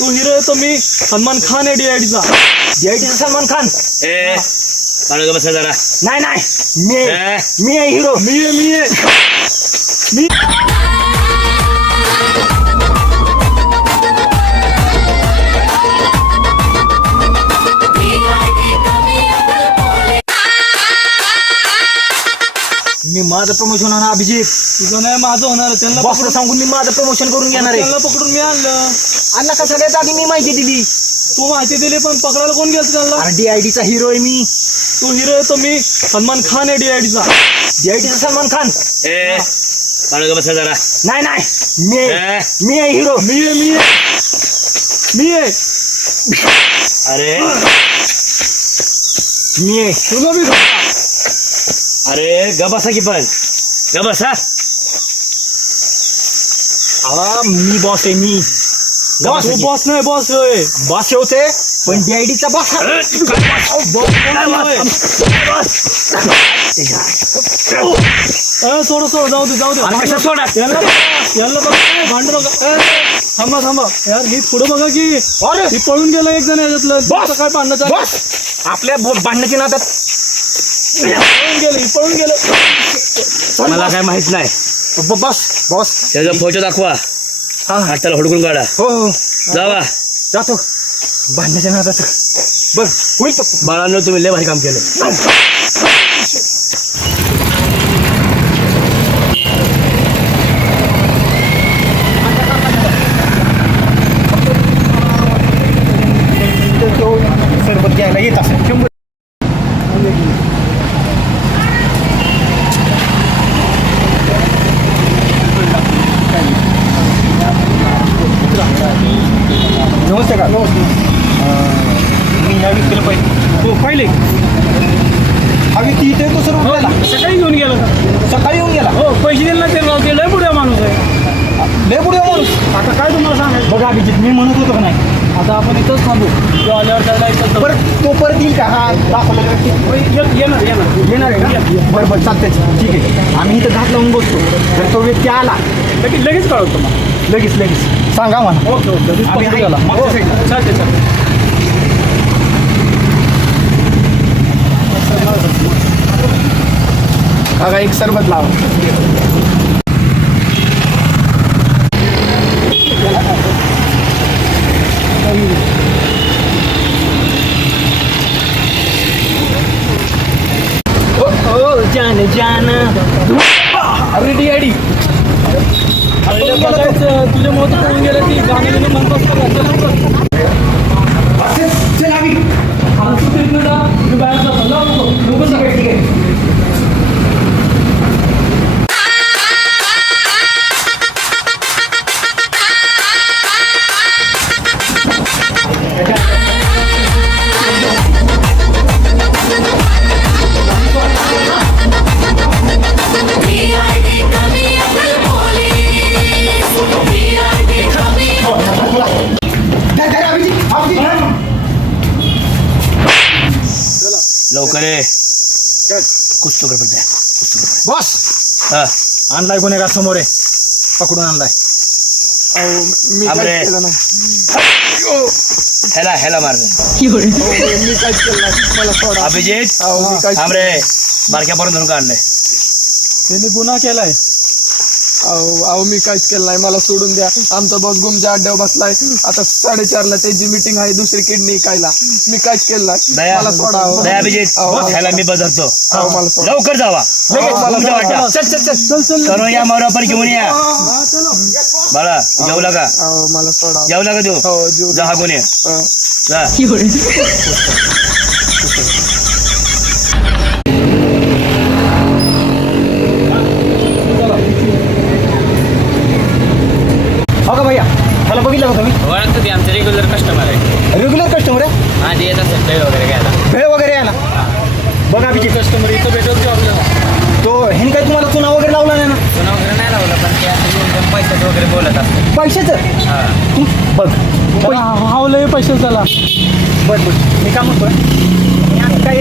तू hero आहे तो मी सलमान खान आहे डीआयडीचा सलमान खान. काढू बसा जरा. नाही नाही मी आहे हिरो. मी आहे मी माझं प्रमोशन होणार अभिजित. तुझं नाही माझं होणार. त्यांना बॉसला सांगून मी माझं प्रमोशन करून घेणार आहे. त्यांना पकडून मी आणलं. अण्णा का सगळ्यात आधी मी माहिती दिली. तू माहिती दिली पण पकडायला कोण गेलं त्यांना? डीआयडीचा हिरो आहे मी. तू हिरो आहे तो मी सलमान खान आहे डीआयडीचा सलमान खान. काढू बसा जरा. नाही नाही मी आहे हिरो. मी आहे अरे मी आहे. तुला मी अरे गबसा की पण गबसा. मी बॉस आहे मी. तू बॉस नाही बॉस होय. बॉस होते पण डीआयडीचा बॉस. सोड जाऊ दे. सोडा. यांना बघा भांडू नका. थांबा यार ही पुढे बघा की अरे ही पळून गेला एक जण याच्यातलं. काय भांडणं बॉस आपल्या भांडणाच्या नादात पळून गेलं. मला काय माहित नाही. बॉस त्याचा फोटो दाखवा. हा त्याला हुडकून काढा. हो जावा. जातो भांडणाच्या नादात. बघ होईल तो. बाळांनो तुम्ही लय भारी काम केलं. सरबत घ्यायला येत असेल. नमस्ते का. मी ह्या व्यक्तीला पहिले हा व्यक्ती इथे येतो सर. सकाळी घेऊन गेला सकाळी येऊन गेला. हो पैसे दिले ना ते लय पुढे माणूस आहे. लय पुढे माणूस. आता काय तुम्हाला सांगायचं. बघा अभिजित मी म्हणत होतो का नाही. आता आपण इथंच थांबू. तो आल्यावर त्याला इथं परत तो परत येईल का. हा दाखवलेला व्यक्ती येणार आहे का. बरं चालतंय ठीक आहे. आम्ही इथं घात लावून बसतो. जर तो व्यक्ती आला लगेच कळवतो मग. लगेच सांगा मला. ओके आम्ही आहे. चालते. बघा एक सरबत लावा. जान अरे डीआयडी तुझ्या मोठ पळून गेलं ती गाणी म्हणत असतो. लवकर ये. कुछ तो गडबड आहे. बॉस आणलाय गुन्हेगार समोर आहे. पकडून आणलाय. मी अरे ह्याला मारले. मी काहीच केलं नाही. मला सोडा. अभिजित मी काहीच थांब रे. बारक्यापर्यंत धरून काढलंय. त्यांनी गुन्हा केलाय. अहो मी काहीच केलं नाही. मला सोडून द्या. आमचा बॉस गुमच्या अड्ड्यावर बसलाय. आता 4:30ला त्याची मीटिंग आहे. दुसरी किडनी खायला. मी काहीच केलं नाही. मला सोडा. दया अभिजित ह्याला मी बदलतो. मला सोडा. लवकर जावा. मला वाटा. चल करू या मोरापर घेऊन या. बाळा जेवला का. मला सोडा. जेवला का तू. हो जीव. जा हागून ये. जा. हो का भैया मला बघितलं का तुम्ही. ओळखतो ती आमचे रेग्युलर कस्टमर आहे. रेग्युलर कस्टमर आहे. आधी येत असेल भेळ वगैरे घ्यायला. भेळ वगैरे आहे ना. बघा अभिजित कस्टमर इथं भेटत आपल्याला. तो ह्याने काय तुम्हाला चुना वगैरे लावला नाही ना. चुना वगैरे नाही लावलं पण ते असं पैशाचं वगैरे बोलत असतं. पैशाचं बघ. हावलंय पैसे झाला. बरं मी काय म्हणतोय आणि असं काही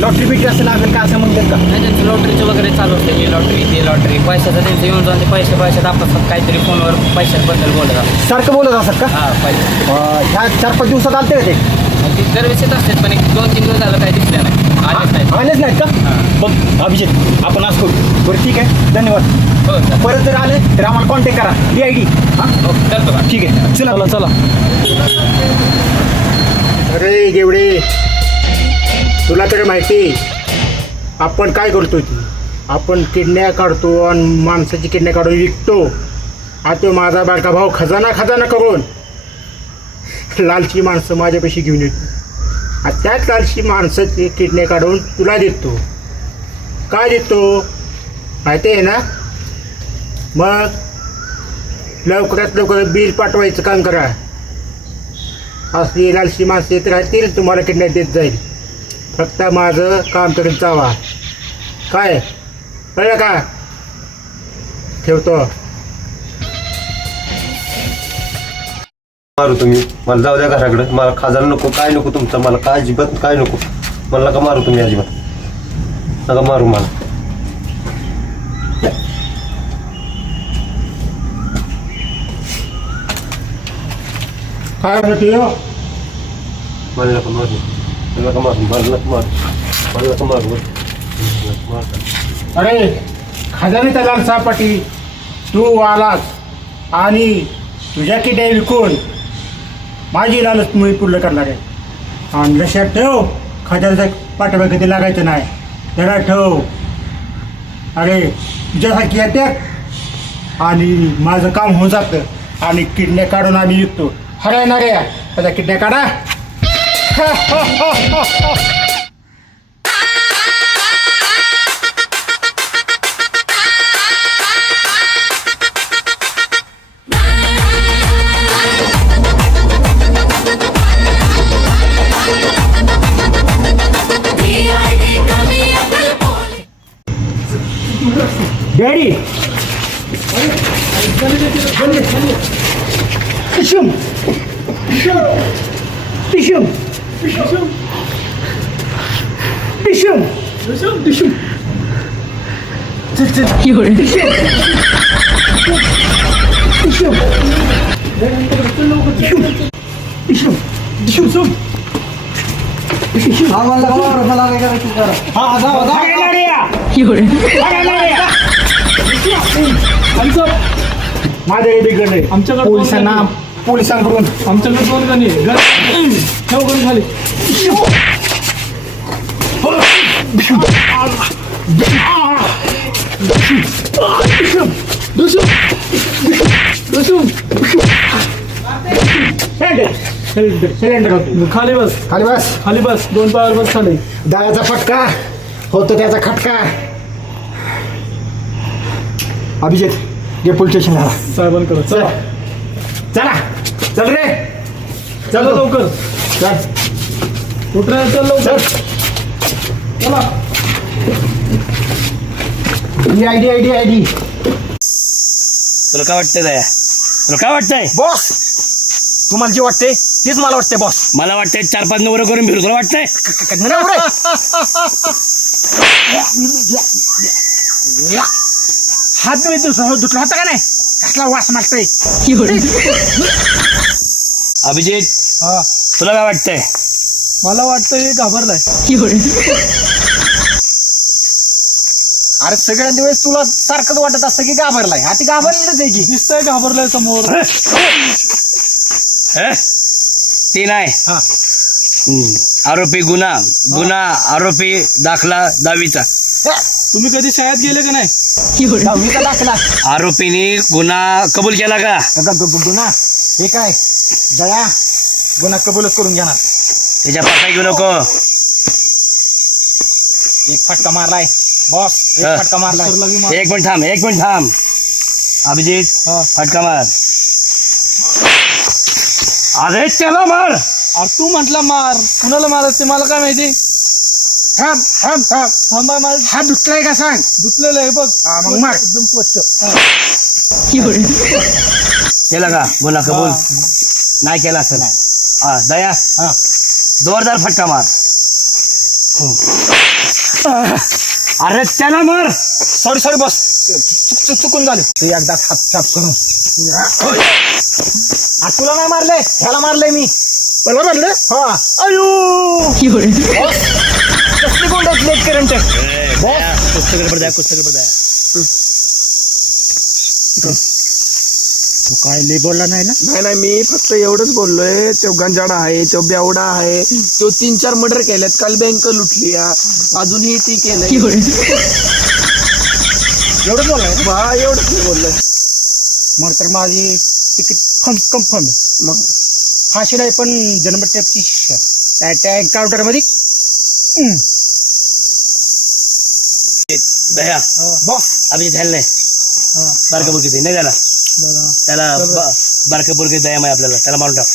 लॉटरी बिटरी असं लागेल का असं म्हणतात का? नाही त्यांचं लॉटरीचं वगैरे चालू असते ही लॉटरी ते लॉटरी पैशाचं त्यांचं येऊन जाऊन ते पैसे आपल्याला काहीतरी फोनवर पैशाबद्दल बोलत असतात. सारखं बोलत असतात का? हां पैसे ह्या 4-5 दिवसात आलते का ते? ते दरवेळेस येत असतात पण एक 2-3 दिवस झालं काही दिसलं नाही आलेच नाही. आलेच नाहीत का? बघ अभिजित आपण असं करू. बरं ठीक आहे, धन्यवाद. हो सर परत जर आले तर आम्हाला कॉन्टॅक्ट करा. DID. हां हो करतो का? ठीक आहे, चला चला. अरे गेवडे, तुला तर माहिती आपण काय करतो ती आपण किडण्या काढतो आणि माणसाची किडण्या काढून विकतो. आता माझा बारका भाऊ खजाना करून लालची माणसं माझ्यापाशी घेऊन येतो आणि त्याच लालची माणसाची किडण्या काढून तुला देतो. काय देतो माहिती आहे ना? मग लवकरात लवकर बिल पाठवायचं काम करा. असली लालची माणसं येत राहतील, तुम्हाला किडनॅप देत जाईल. फक्त माझं काम करत जावा. काय कळलं का? ठेवतो. मारू तुम्ही मला, जाऊ द्या घराकडे. मला खाजाना नको, काय नको तुमचं, मला काय अजिबात काय नको. मला नका मारू तुम्ही, अजिबात नका मारू मला. काय म्हणतो मला नका मारू, मला नका मारू, मला नका मारू, मला नका मारू. अरे खजाने लाल सापाटी तू आलास आणि तुझ्या किड्या विकून माझी लालच मुळी पूर्ण करणार आहे. आणि लक्षात ठेव, खजानाचा पाठवा कधी लागायचं नाही. जरा ठेव. अरे तुझ्यासारखी येतात आणि माझं काम होऊन जातं आणि किडण्या काढून आम्ही विकतो. हरायणार आहे त्याचा किडण्या काढा. डॅडी पिशुम पिशुम पिशुम पिशुम पिशुम पिशुम चल चल पिशुम पिशुम पिशुम पिशुम पिशुम माझ्या बिघडले. आमच्याकडे पोलिसांकडून आमच्याकडे 2 गणी ठेव गण खाली. सिलेंडर होतो. खाली बस खाली बस. खाली बस 2 पायावर बस खाली. दळाचा फटका होतो त्याचा खटका. अभिजित जे पोलीस स्टेशनला साहेबांकडे चला. चला. चल रे, चला लवकर. चल उठ रे, चल लवकर. चला. आयडी तुला काय वाटतंय दया? तुला काय वाटतंय? बॉस, तुम्हाला जे वाटते तेच मला वाटते बॉस. मला वाटतंय 4-5 नवरं करून फिरू. तुला वाटतंय? हात धुतला होता का नाही? कसला वास मागतोय. अभिजित हा तुला काय वाटतंय? मला वाटतं हे घाबरलाय. अरे सगळ्या दिवस तुला सारखंच वाटत असतं की घाबरलाय. हा ती घाबरलेलंच आहे की. दिसतंय घाबरलाय समोर. हे? ते नाही. हा. आरोपी गुन्हा आरोपी दाखला 10वीचा. तुम्ही कधी शाळेत गेले का नाही? 10वीचा दाखला. आरोपीने गुन्हा कबूल केला का? गुन्हा हे काय दया गुन्हा कबूलच करून घेणार. त्याच्या पाठा घेऊ नको. एक फटका मारलाय बॉस, एक हा. फटका मारलाय. सरला बी मार. एक मिनिट थांब. अभिजित हा. फटका मार. अरे त्याला मार. अरे तू म्हटला मार, कुणाला मारत ते मला काय माहिती. थांब थांब थांब. थांबा माझ हात धुतलाय का सांग. धुतलेलं आहे बघ. हा, मग मार. एकदम स्वच्छ. केला का गुन्हा कबूल? नाही केला सर. हा दया हा. जोरदार फटका मार. अरे त्याला मार. सॉरी बॉस, चुकून झालं. तू एकदाच हात साफ करून. तुला नाही मारलंय, ह्याला मारलंय मी. मला म्हणलं हा. अयो कसली कोण लेट करंट. कुस्तीकडे पडताय तू काय लय बोलला नाही ना. नाही मी फक्त एवढंच बोललोय. तो गंजाडा आहे, तो बेवडा आहे, तो 3-4 मर्डर केल्यात, काल बँक लुटली, अजूनही ती केलंय. एवढंच बोललाय. एवढंच मी बोललोय. मग तर माझी तिकीट कन्फर्म आहे. मग फाशी नाही पण जन्मठेपची शिक्षा. त्या एन्काउंटरमध्ये दया बॉस अभिजित ह्याला नाही बारका बुरकी नाही त्याला बारका बुरकी दया माय आपल्याला त्याला मारून टाक.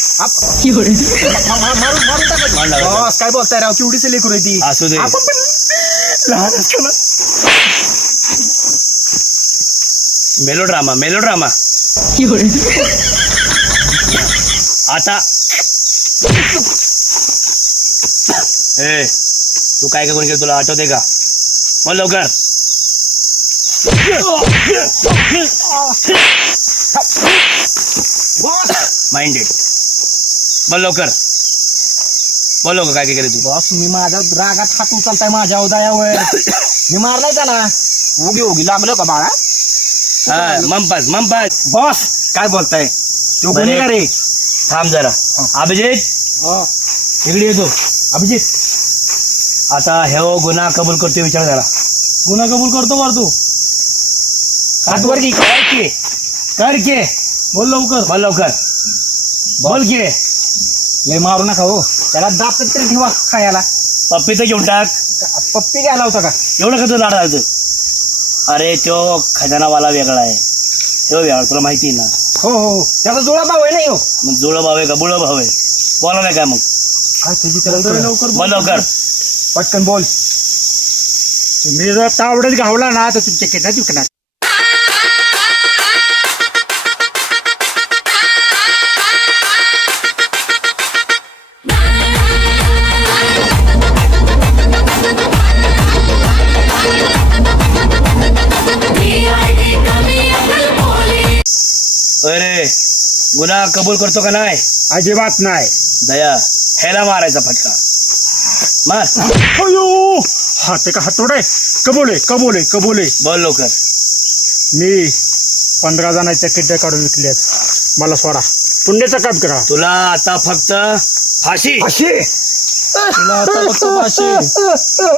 मारून टाकायचं. बॉस काय बोलताय राव, केवढीच लेकरू आहे ती. असू दे. आपण पण लहान असताना. मेलोड्रामा आता ए तू काय कोण केलं तुला आठवते का? बोल लवकर. माइंडेड. बोल लवकर काय केलं तू? बॉस तुम्ही माझ्या रागात हात उचलताय माझ्या उदयावर. मी मारलाय त्याला. उगी लागलं का बाळा? हा मंपास बॉस काय बोलताय? तो गुन्हेगार आहे. थांब जरा. अभिजित इकडे येतो. अभिजित आता हे गुन्हा कबूल करतो विचार झाला. गुन्हा कबूल करतो तू. हातवर की कर के बोल लवकर. बोल के. लय मारू नका हो. त्याला दात तरी ठेवा खायला. पप्पी तर घेऊन टाक. पप्पी घ्यायला होता का? एवढं कसं लाड लागतं? अरे तो खजानावाला वेगळा आहे, तो वेगळा, तुला माहिती आहे ना. हो त्याचा जुळा भाऊ आहे नाही हो. मग जुळं भाव आहे का बुळं भाव आहे? बोला नाही काय मग? काय तुझी त्याला लवकर बोल लवकर. पटकन बोल. तुम्ही जर तावडत घावला ना तर तुमच्या केटा चुकणार. अरे गुन्हा कबूल करतो का नाही? अजिबात नाही. दया ह्याला मारायचा फटका मार. अयो हा ते का हातोड आहे. कबूल आहे. बोल लवकर. मी 15 जणांच्या किड्या काढून विकल्यात. मला सोडा. पुण्याचं काम करा. तुला आता फक्त फाशी. तुला आता फक्त फाशी.